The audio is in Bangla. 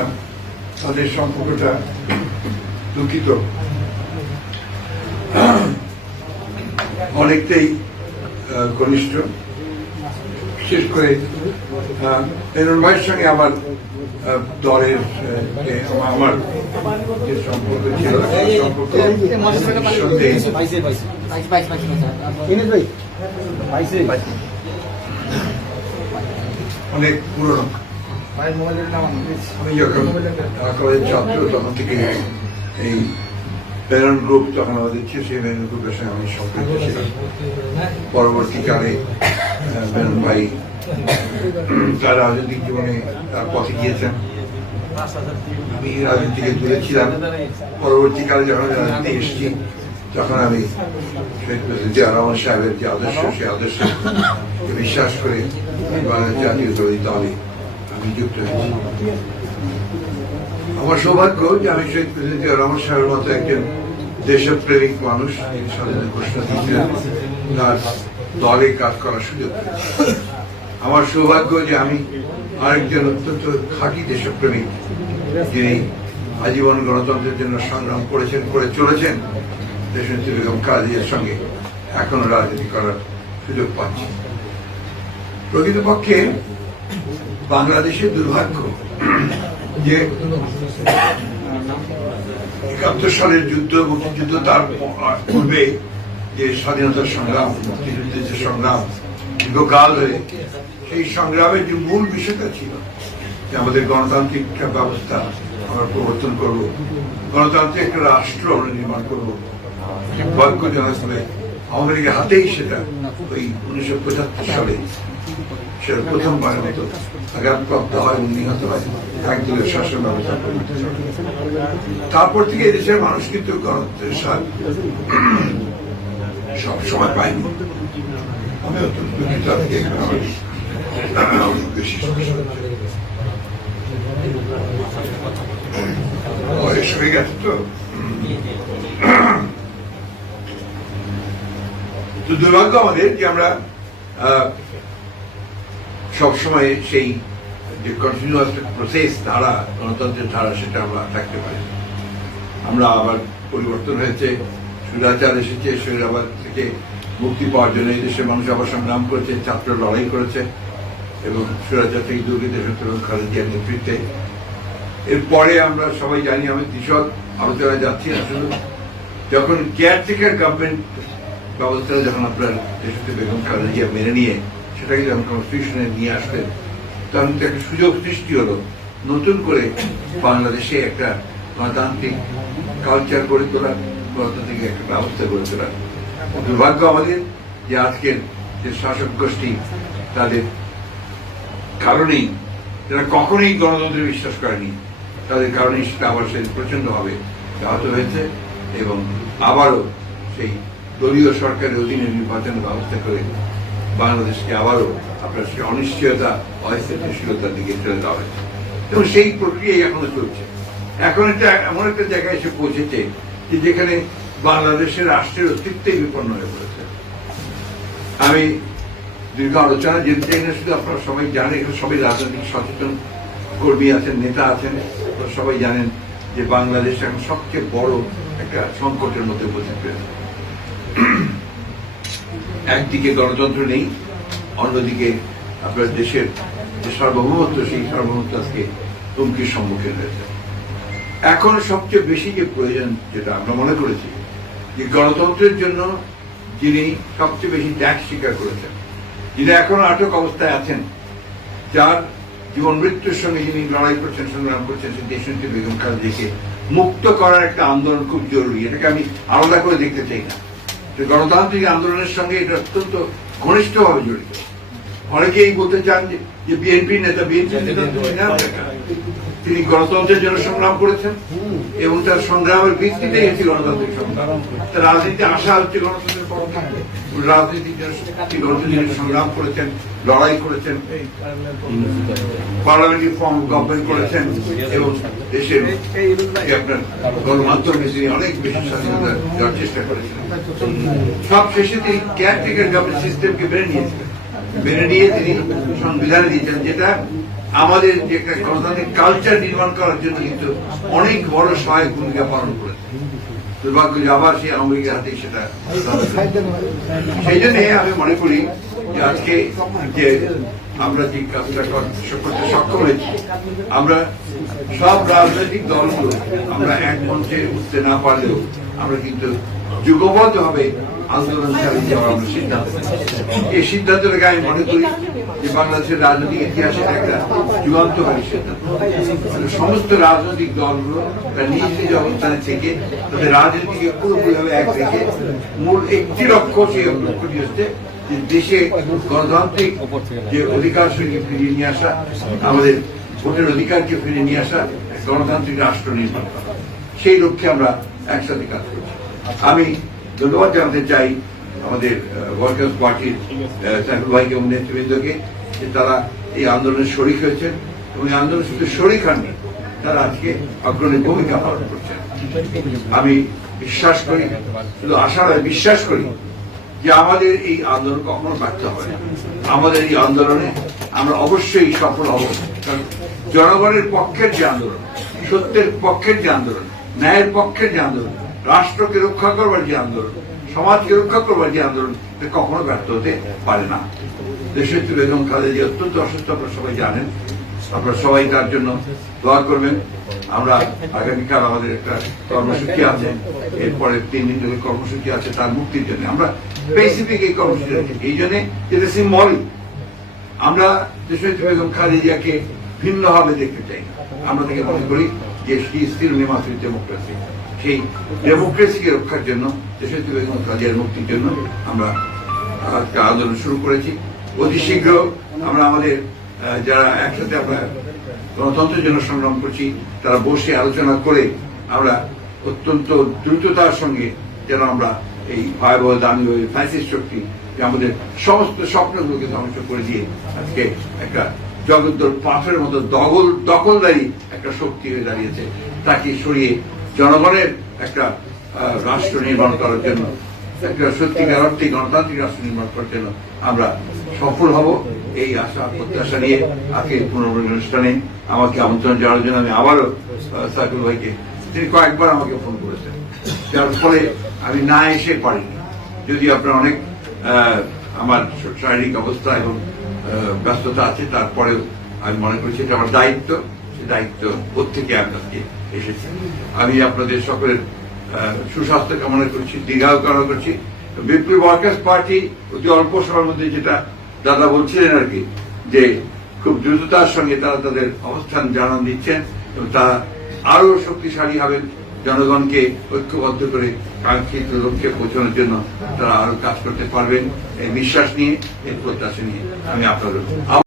ছিলাম তাদের সম্পর্কটা দুঃখিত। অনেকটাই ঘনিষ্ঠ। বিশেষ করে মেনন ভাইয়ের সঙ্গে আমার দলের আমার যে সম্পর্ক ছিল অনেক পুরনো। আমি যখন কলেজ ছাত্র তখন থেকে এই প্রেরণ গ্রুপ তখন আমাদের ছিল সেই প্রেরণ গ্রুপের সঙ্গে আমি সম্পৃক্ত ছিলাম। পরবর্তীকালে ভাই তার রাজনৈতিক জীবনে তার পথে গিয়েছেন। আমি রাজনীতিকে দূরে ছিলাম পরবর্তীকালে যখন রাজনীতি এসেছি তখন আমি শহীদ প্রেসিডেন্ট জিয়া রহমান সাহেবের যে আদর্শ সেই আদর্শে বিশ্বাস করে জাতীয় জাতীয়তাবাদী দলে আমি যুক্ত হয়েছি। আমার সৌভাগ্য যে আমি শহীদ প্রেসিডেন্ট রহমান সাহেবের মতো একজন দেশপ্রেমিক মানুষ ঘোষণা দিয়েছিলেন, তার দলে কাজ করার সুযোগ আমার সৌভাগ্য যে আমি আরেকজন অত্যন্ত খাঁটি দেশপ্রেমিক, যিনি আজীবন গণতন্ত্রের জন্য সংগ্রাম করেছেন, করে চলেছেন, দেশনেত্রী বেগম কাজিয়ার সঙ্গে এখনও রাজনীতি করার সুযোগ পাচ্ছি। প্রকৃতপক্ষে বাংলাদেশের দুর্ভাগ্য যে একাত্তর সালের যুদ্ধ, মুক্তিযুদ্ধ তার পূর্বে যে স্বাধীনতার সংগ্রাম, মুক্তিযুদ্ধের যে সংগ্রাম দীর্ঘকাল ধরে, সেই সংগ্রামের যে মূল বিষয়টা ছিল যে আমাদের গণতান্ত্রিক ব্যবস্থা আমরা প্রবর্তন করব, গণতান্ত্রিক একটা রাষ্ট্র আমরা নির্মাণ করব ভাগ্যজনক হলে আমাদের হাতেই সেটা ওই উনিশশো পঁচাত্তর সালে সেটা প্রথমবারের মতো আঘাতপ্রাপ্ত হয় এবং নিহত হয় একদলীয় শাসন ব্যবস্থা। তারপর থেকে এদেশের মানুষ কিন্তু গণতন্ত্রের স্বাদ সব সময় পায়নি। আমি অত্যন্ত দুঃখিত বয়স হয়ে গেছে তো। দুর্ভাগ্য আমাদের যে আমরা সবসময় সেই যে কন্টিনিউয়াস প্রসেস ধারা, গণতন্ত্রের ধারা, সেটা আমরা থাকতে পারি আমরা আবার পরিবর্তন হয়েছে, সুরাচার এসেছে, সুরাবাদ থেকে মুক্তি পাওয়ার জন্য এই দেশের মানুষ আবার সংগ্রাম করেছে, ছাত্র লড়াই করেছে এবং সুরাচার থেকে দুর্গী দেশত্তর খালেদিয়ার নেতৃত্বে। এরপরে আমরা সবাই জানি, আমি কৃষক আলোচনায় যাচ্ছি না শুধু। যখন কেয়ারটেকার গভর্নমেন্ট ব্যবস্থা যখন আপনার দেশকে বেগম খালেদা জিয়া মেনে নিয়ে সেটাকে যখন কনস্টিটিউশনে নিয়ে আসলেন তখন একটা সুযোগ সৃষ্টি হলো। নতুন করে বাংলাদেশে একটা গণতান্ত্রিক কালচার গড়ে তোলা গণতান্ত্রিক একটা ব্যবস্থা গড়ে তোলা দুর্ভাগ্য আমাদের যে আজকের যে শাসক গোষ্ঠী, তাদের কারণেই যারা কখনোই গণতন্ত্রে বিশ্বাস করেনি। তাদের কারণেই সেটা আবার সেই প্রচন্ডভাবে ব্যাহত হয়েছে এবং আবারও সেই দলীয় সরকারের অধীনে নির্বাচন ব্যবস্থা করে বাংলাদেশকে আবারও আপনার সেই অনিশ্চয়তা, অস্থিতিশীলতার দিকে ঠেলে দেওয়া হয়েছে। এবং সেই প্রক্রিয়াই এখনও চলছে। এখন এটা এমন একটা জায়গায় এসে পৌঁছেছে যে যেখানে বাংলাদেশের রাষ্ট্রের অস্তিত্বই বিপন্ন হয়ে পড়েছে। আমি দীর্ঘ আলোচনা যেতে চাই না শুধু আপনারা সবাই জানেন, এখানে সবাই রাজনৈতিক সচেতন কর্মী আছেন, নেতা আছেন সবাই জানেন যে বাংলাদেশ এখন সবচেয়ে বড় একটা সংকটের মধ্যে উপস্থিত হয়েছে একদিকে গণতন্ত্র নেই, অন্যদিকে আপনার দেশের যে সার্বভৌমত্ব, সেই সার্বভৌমত্ব আজকে হুমকির সম্মুখীন হয়েছে। এখন সবচেয়ে বেশি যে প্রয়োজন যেটা আমরা মনে করেছি, যে গণতন্ত্রের জন্য যিনি সবচেয়ে বেশি ত্যাগ স্বীকার করেছেন, যিনি এখনও আটক অবস্থায় আছেন, যার জীবন মৃত্যুর সঙ্গে যিনি লড়াই করছেন, সংগ্রাম করছেন, সেই দেশনেত্রী বেগম খালেদাকে মুক্ত করার একটা আন্দোলন খুব জরুরি। এটাকে আমি আলাদা করে দেখতে চাই না। যে গণতান্ত্রিক আন্দোলনের সঙ্গে এটা অত্যন্ত ঘনিষ্ঠভাবে জড়িত। অনেকেই বলতে চান যে- বিএনপির বিএনপি নেতা বিএনপি নেতা তিনি গণতন্ত্রের জন্য সংগ্রাম করেছেন। এবং তার সংগ্রামের ভিত্তিতেই এটি গণতান্ত্রিক সংগ্রাম। রাজনীতি আশা হচ্ছে গণতন্ত্রের পক্ষে রাজনীতির জন্য গণতন্ত্রের সংগ্রাম করেছেন, লড়াই করেছেন। পার্লামেন্টারি ফর্ম গভর্নমেন্ট করেছেন এবং দেশের আপনার গণমাধ্যমে তিনি অনেক বেশি স্বাধীনতা দেওয়ার চেষ্টা করেছেন। সব শেষে তিনি কেয়ারটেকার গভর্নমেন্ট সিস্টেমকে মেনে নিয়েছিলেন। মেনে নিয়ে তিনি সংবিধানে দিয়েছেন যেটা আমাদের যে একটা গণতান্ত্রিক কালচার নির্মাণ করার জন্য কিন্তু অনেক বড় সহায়ক ভূমিকা পালন করেছে। দুর্ভাগ্য যে আবার সেই আওয়ামী লীগের হাতে সেটা সেই জন্য আমি মনে করি যে আজকে যে আমরা যে কাজটা করতে সক্ষম হয়েছি, আমরা সব রাজনৈতিক দলগুলো আমরা এক মঞ্চে উঠতে না পারলেও আমরা কিন্তু যুগবদ্ধ ভাবে আন্দোলন চালিয়ে যাওয়ার আমরা সিদ্ধান্ত। এই সিদ্ধান্তটাকে আমি মনে করি যে বাংলাদেশের রাজনৈতিক ইতিহাসে একটা যুগান্তকারী সিদ্ধান্ত। মানে সমস্ত রাজনৈতিক দলগুলো তার নিজ নিজ অবস্থানে থেকে তাদের রাজনীতিকে পুরোপুরিভাবে এক রেখে মূল একটি লক্ষ্য সেই লক্ষ্যটি হচ্ছে যে দেশে গণতান্ত্রিক যে অধিকার সঙ্গে ফিরিয়ে নিয়ে আসা, আমাদের ভোটের অধিকারকে ফিরিয়ে নিয়ে আসা, গণতান্ত্রিক রাষ্ট্র নির্মাণ করা। সেই লক্ষ্যে আমরা একসাথে কাজ করছি। আমি ধন্যবাদ জানাতে চাই আমাদের ওয়ার্কার্স পার্টির সাইফুল ভাইকে এবং নেতৃবৃন্দকে যে তারা এই আন্দোলনে শরিক হয়েছেন এবং এই আন্দোলনে শুধু শরিক হননি তারা আজকে অগ্রণী ভূমিকা পালন করছেন। আমি বিশ্বাস করি, শুধু আশা নয়, বিশ্বাস করি যে আমাদের এই আন্দোলন কখনো ব্যর্থ হবে না। আমাদের এই আন্দোলনে আমরা অবশ্যই সফল হব। কারণ জনগণের পক্ষের যে আন্দোলন, সত্যের পক্ষের যে আন্দোলন, ন্যায়ের পক্ষের যে আন্দোলন রাষ্ট্রকে রক্ষা করবার যে আন্দোলন, সমাজকে রক্ষা করবার যে আন্দোলন কখনো ব্যর্থ হতে পারে না। দেশের বেগম খালেদা অত্যন্ত অসুস্থ, আপনারা সবাই জানেন। আপনারা সবাই তার জন্য দোয়া করবেন। আমরা আগামীকাল আমাদের একটা কর্মসূচি আছে। এরপরে তিন দিন ধরে কর্মসূচি আছে, তার মুক্তির জন্য। আমরা স্পেসিফিক এই কর্মসূচি আছে। এই জন্য যেটা সিম্বলিক আমরা দেশের বেগম খালেদিয়াকে ভিন্নভাবে দেখতে চাই। আমরা তাকে মনে করি যে স্থির নেমাত্রিক ডেমোক্রেসি সেই ডেমোক্রেসিকে রক্ষার জন্য, দেশের বেগম খালেদিয়ার মুক্তির জন্য আমরা আজকে আন্দোলন শুরু করেছি। অতি শীঘ্র আমরা আমাদের যারা একসাথে আমরা গণতন্ত্রের জন্য সংগ্রাম করছি, তারা বসে আলোচনা করে আমরা অত্যন্ত দ্রুততার সঙ্গে যেন আমরা এই ভয়াবহ দামি ফ্যাসিস্ট শক্তি, যে আমাদের সমস্ত স্বপ্নগুলোকে ধ্বংস করে দিয়ে আজকে একটা জগদ্দল পাথরের মতো দখল, দখলদারি একটা শক্তি হয়ে দাঁড়িয়েছে, তাকে সরিয়ে জনগণের একটা রাষ্ট্র নির্মাণ করার জন্য একটা সত্যিকার অর্থে গণতান্ত্রিক রাষ্ট্র নির্মাণ করার জন্য আমরা সফল হব। এই আশা প্রত্যাশা নিয়ে আজকে পুনর্মিলন অনুষ্ঠানে আমাকে আমন্ত্রণ জানানোর জন্য আমি আবারও আহ, সাইফুল ভাইকে তিনি কয়েকবার আমাকে ফোন করেছেন। যার ফলে আমি না এসে পারিনি। যদি আপনার অনেক আমার শারীরিক অবস্থা এবং ব্যস্ততা আছে তারপরেও আমি মনে করি সেটা আমার দায়িত্ব। সে দায়িত্ব প্রত্যেকে আমি আজকে এসেছি। আমি আপনাদের সকলের সুস্বাস্থ্য কামনা করছি, দীর্ঘায়ু কামনা করছি। বিপ্লবী ওয়ার্কার্স পার্টি অতি অল্প সময়ের মধ্যে যেটা দাদা বলছিলেন আর কি, যে খুব দ্রুততার সঙ্গে তারা তাদের অবস্থান জানান দিচ্ছেন এবং তারা আরও শক্তিশালী হবেন জনগণকে ঐক্যবদ্ধ করে কাঙ্ক্ষিত লক্ষ্যে পৌঁছানোর জন্য তারা আরও কাজ করতে পারবেন, এই বিশ্বাস নিয়ে, এই প্রত্যাশা নিয়ে আমি আপনাদের